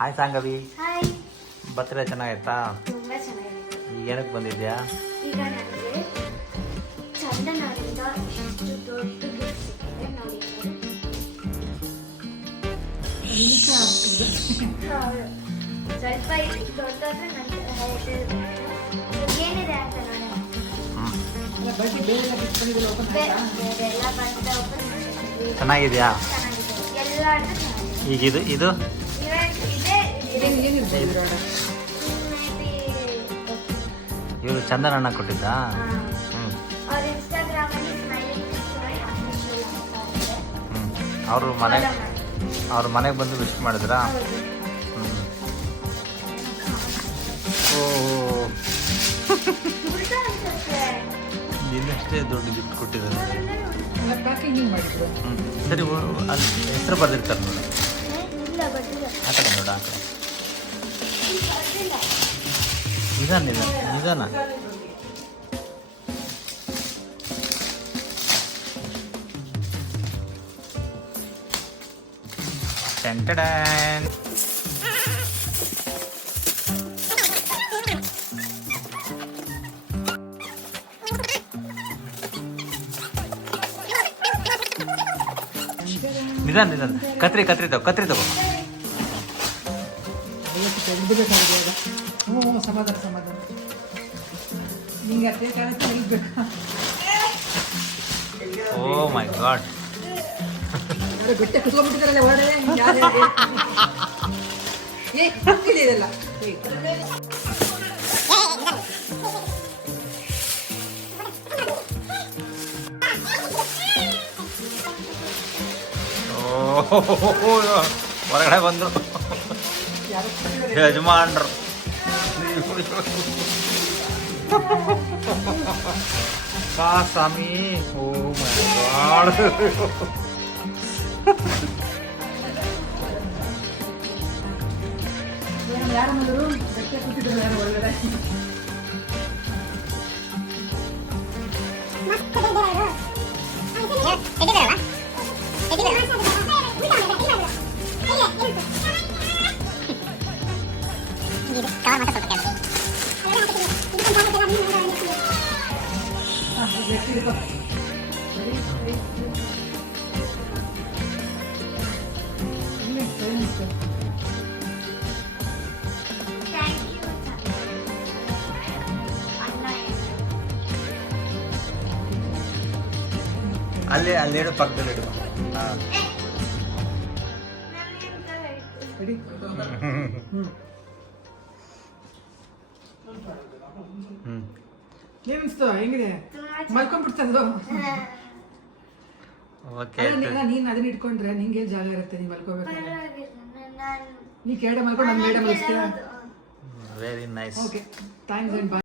Hi ಸಾಂಗವಿ. Hi. Birthday ಚೆನ್ನಾಗಾಯ್ತಾ? ತುಂಬಾ ಚೆನ್ನಾಗಿದೆ. ಈಗ ಏನಕ್ಕೆ ಬಂದಿದ್ಯಾ? ಈಗ ನನಗೆ ಚಂದನ್ ಅವರಿಂದ ಇಷ್ಟು ದೊಡ್ಡ ಗಿಫ್ಟ್ ಸಿಕ್ಕಿದೆ ನೋಡಿ. ಸ್ವಲ್ಪ ದೊಡ್ಡದಾದ್ರೆ ನನಗೆ ಏನಿದೆ ಅಂತ ನೋಡೋಣ. ಬೇರೆಲ್ಲ ಬಂದ ಓಪನ್ ಚೆನ್ನಾಗಿದೆಯಾ? ಚೆನ್ನಾಗಿದೆ. ಎಲ್ಲ ಚೆನ್ನಾಗಿದೆ. ಈಗ ಇದು ಇದು ಇವರು ಚಂದನ್ ಅಣ್ಣ ಕೊಟ್ಟಿದ್ದ. ಅವ್ರ ಇನ್ಸ್ಟಾಗ್ರಾಮ್ ಅಲ್ಲಿ ಸ್ಮೈಲಿಂಗ್ ಸ್ಟೋರಿ ಅಫಿಷಿಯಲ್ ಅಂತ ಇದೆ. ಅವ್ರ ಮನೆಗೆ ಬಂದು ವಿಶ್ ಮಾಡಿದ್ರಾ? ಓ ಇನ್ನಷ್ಟೇ ದೊಡ್ಡ ಗಿಫ್ಟ್ ಕೊಟ್ಟಿದ್ದಾರೆ. ಸರಿ, ಅಲ್ಲಿ ಹೆಸರು ಬರ್ದಿರ್ತಾರೆ ನೋಡಿ. ಆ ಕಡೆ ನೋಡ, ಆ ಕಡೆ ನಿಧಾನ. ಟೆಂಟಡನ್. ನಿಧಾನ ಕತ್ರಿ ತಗೋ. ಸಮಾಧಾನ ನಿಂಗೆ ಅದೇ ಕಾಲಕ್ಕೆ ನಿಲ್ಬೇಕು. ಓ ಮೈ ಗಾಡ್, ಬೆಟ್ಟ ಕುತ್ಕೊಂಡ್ಬಿಟ್ಟಿದಾರಲ್ಲ ಹೊರಗಡೆ. ಇದೆಲ್ಲ ಹೊರಗಡೆ ಬಂದರು ಯಜಮಾನ್ರು. ಸ್ವಾಮಿ, ಓ ಮೈ ಗಾಡ್. ಯಾರು ಬಂದರು? ಬೆಟ್ಟ ಕೂತಿದ್ರು ಯಾರು ಒಳಗಡೆ. ಅಲ್ಲಿ ಇಡು, ಪಕ್ಕದಲ್ಲಿ ಇಡು. ಏನಿಸ್ತು? ಹೆಂಗಿದೆ? ಮಲ್ಕೊಂಡ್ಬಿಡ್ತಂದು. ನೀನ್ ಅದನ್ನ ಇಟ್ಕೊಂಡ್ರೆ ನಿಂಗೆ ಜಾಗ ಇರುತ್ತೆ. ನೀ ಮಲ್ಕೋಬೇಕು. ನೀ ಕೆಳಗಡೆ ಮಲ್ಕೊಂಡು ನನ್ madam very nice. Okay, thanks and bye.